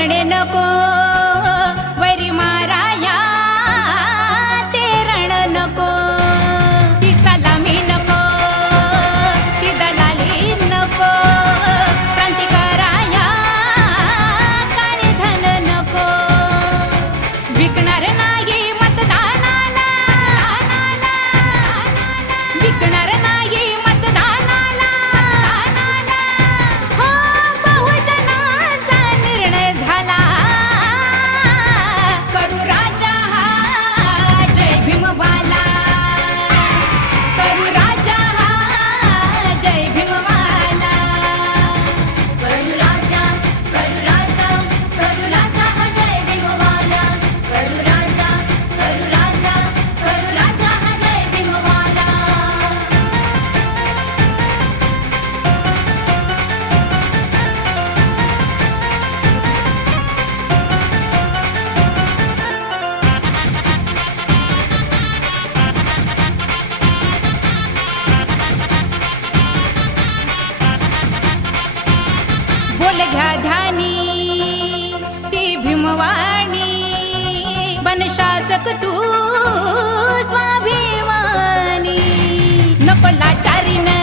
मरणे नको वैरी माराया ते रण नको ती सलामी नको ती दलाली नको क्रांती कराया काळे धन नको विकणार नाही मतदानाला विकणार नाही मतदानाला हो बहुजनांचा निर्णय झाला करू राजा हा जय भीमवाला करू राजा हा जय भीमवाला करू राजा करू राजा करू राजा हा जय भीमवाला करू राजा करू राजा करू राजा हा जय भीमवाला बोल घ्या ध्यानी ती भीमवाणी बन शासक तू स्वाभिमानी नको लाचारीनं